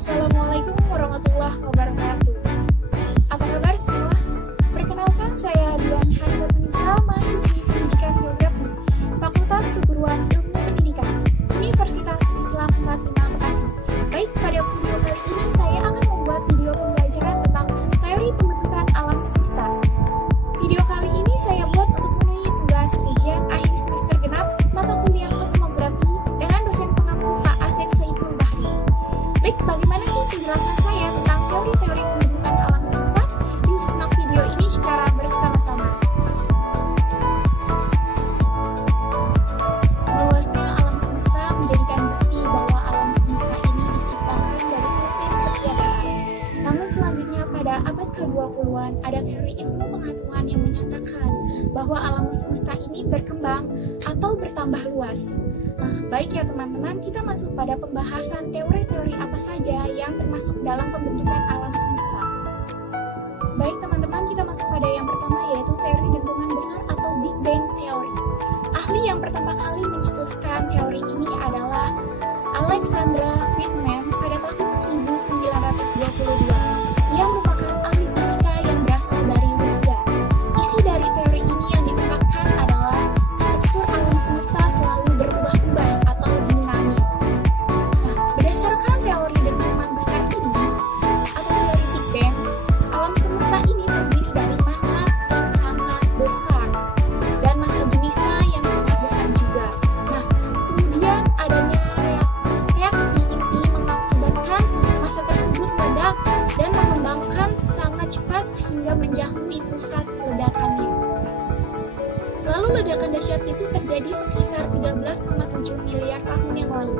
Assalamualaikum warahmatullahi wabarakatuh. Apa kabar semua? Perkenalkan, saya Dian Hanifatunisa, mahasiswi Pendidikan Geografi, Fakultas Keguruan Ilmu Pendidikan, Universitas Islam 45 Bekasi. Baik, pada video kali ini saya akan membuat video pembelajaran tentang teori pembentukan alam semesta. Video kali ini saya buat untuk memenuhi tugas ujian akhir semester genap mata kuliah kosmografi dengan dosen pengampu Pak Asep Saiful Bahri. Baik, bagaimana sih penjelasan saya tentang teori-teori pembentukan alam semesta? Yuk simak video ini secara bersama-sama. Luasnya alam semesta menjadikan bukti bahwa alam semesta ini diciptakan dari konsep ketiadaan. Namun selanjutnya pada abad ke-20-an ada teori ilmu pengetahuan yang menyatakan bahwa alam semesta ini berkembang atau bertambah luas. Nah, baik ya teman-teman, kita masuk pada pembahasan teori-teori apa saja yang termasuk dalam pembentukan alam semesta. Baik teman-teman, kita masuk pada yang pertama, yaitu teori dentuman besar atau Big Bang Theory. Ahli yang pertama kali mencetuskan teori ini adalah Alexander Friedman pada tahun 1922. Ia merupakan ahli fisika yang berasal dari Rusia. Isi dari teori ini yang diungkapkan adalah struktur alam semesta selalu berubah-ubah atau dinamis. Nah, berdasarkan teori dentuman besar ini atau teori Big Bang, alam semesta ini terdiri dari massa yang sangat besar dan massa jenisnya yang sangat besar juga. Nah, kemudian adanya reaksi inti mengakibatkan massa tersebut meledak dan mengembangkan sangat cepat sehingga menjauhi pusat ledakannya. Lalu ledakan dahsyat itu terjadi sekitar 13,7 miliar tahun yang lalu.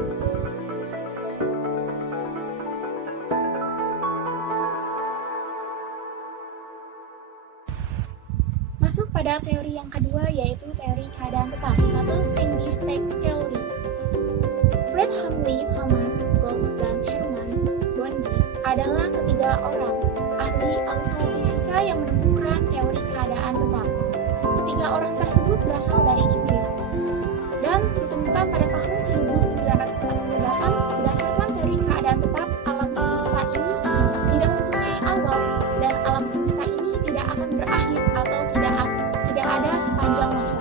Masuk pada teori yang kedua, yaitu teori keadaan tetap atau steady state theory. Fred Hoyle, Thomas Goltz, dan Hermann Bondi adalah ketiga orang ahli astrofisika yang menemukan teori keadaan tetap. Ketiga orang tersebut berasal dari Inggris dan ditemukan pada tahun 1948. Berdasarkan teori keadaan tetap, alam semesta ini tidak mempunyai awal dan alam semesta ini tidak akan berakhir atau tidak ada sepanjang masa.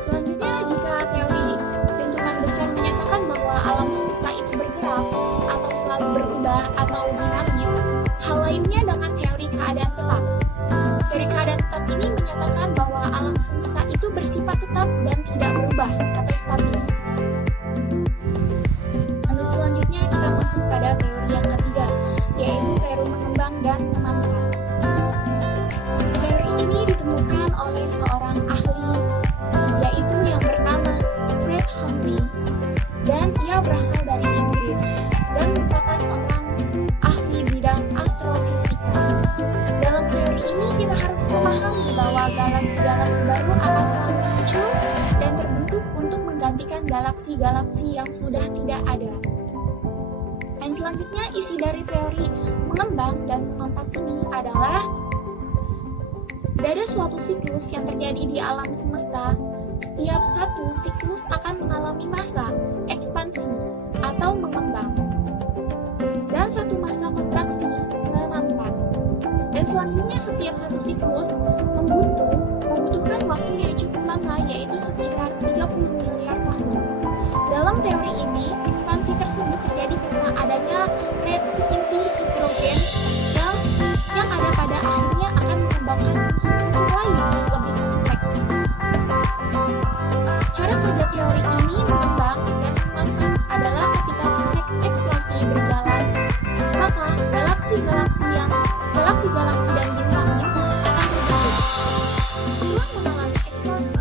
Selanjutnya, jika teori dentuman besar menyatakan bahwa alam semesta itu bergerak atau selalu berubah atau dinamis, hal lainnya dengan teori keadaan tetap. Teori keadaan tetap ini menyatakan bahwa alam semesta itu bersifat tetap dan tidak berubah atau statis. Untuk selanjutnya kita masuk pada teori yang ketiga, yaitu teori mengembang dan memanfaat. Teori ini ditemukan oleh seorang ahli, yaitu yang bernama Fred Hoyle, dan ia berasal dari Inggris dan merupakan orang ahli bidang astrofisika. Dalam teori ini kita harus memahami bahwa galaksi-galaksi baru akan selalu muncul dan terbentuk untuk menggantikan galaksi-galaksi yang sudah tidak ada. Dan selanjutnya, isi dari teori mengembang dan memanfaat ini adalah ada suatu siklus yang terjadi di alam semesta. Setiap satu siklus akan mengalami masa ekspansi atau mengembang dan satu masa kontraksi melambat. Dan selanjutnya, setiap satu siklus membutuhkan waktu yang cukup lama, yaitu sekitar 30 miliar tahun. Dalam teori ini, ekspansi tersebut terjadi karena adanya reaksi inti hidrogen yang ada pada akhirnya akan mengembangkan unsur-unsur lain yang lebih kompleks. Cara kerja teori ini mengembang dan memanfaat adalah ketika proses ekspansi berjalan, maka galaksi-galaksi dan bintang-bintang akan terbentuk. Setelah mengalami ekspansi,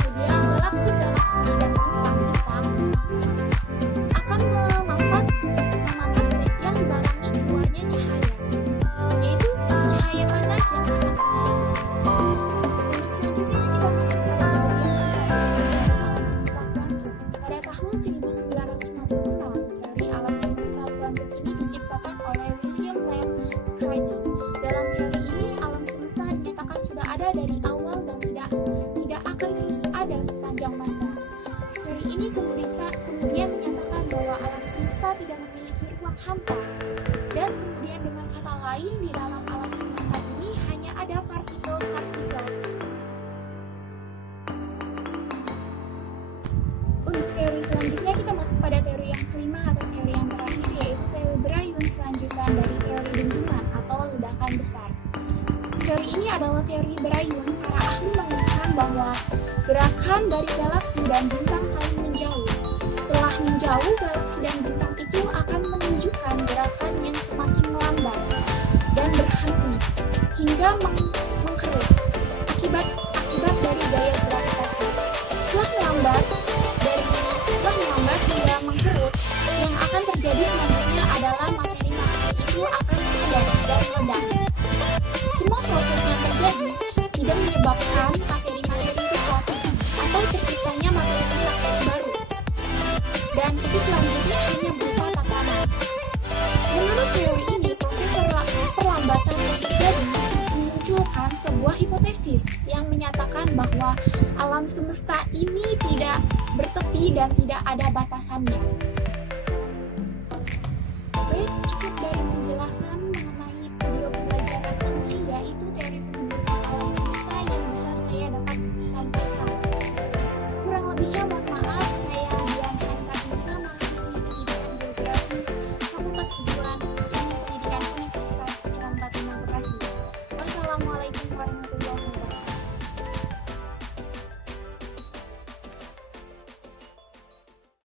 kemudian galaksi-galaksi dan bintang-bintang akan memanfaat yang dibarengi keluarnya cahaya, yaitu cahaya panas yang sangat tinggi. Untuk selanjutnya kita masuk pada teori yang keempat, alam semesta kuantum. Pada tahun 1966, teori alam semesta kuantum ini diciptakan oleh William Lane Craig. Dalam teori ini, alam semesta dinyatakan sudah ada dari awal dan tidak akan terus ada sepanjang masa. Teori ini kemudian menyatakan bahwa alam semesta tidak memiliki ruang hampa. Dan kemudian dengan kata lain, di dalam alam semesta ini hanya ada partikel-partikel. Untuk teori selanjutnya kita masuk pada teori yang kelima atau teori yang terakhir, yaitu teori Brayun kelanjutan dari teori dentuman atau ledakan besar. Teori ini adalah teori Brayun. Para ahli menemukan bahwa gerakan dari galaksi dan bintang saling menjauh. Setelah menjauh, galaksi dan bintang itu akan menunjukkan gerakan yang semakin melambat dan berhenti hingga mengkerut akibat dari gaya gravitasi. Setelah melambat hingga mengkerut, yang akan terjadi selanjutnya adalah materi-materi itu akan meledak dan meledak. Semua proses yang terjadi tidak menyebabkan materi-materi rusak atau terciptanya materi-materi baru, dan itu selanjutnya hanya berupa tatanan. Menurut teori ini, proses perlambatan yang terjadi memunculkan sebuah hipotesis yang menyatakan bahwa alam semesta ini tidak bertepi dan tidak ada batasannya.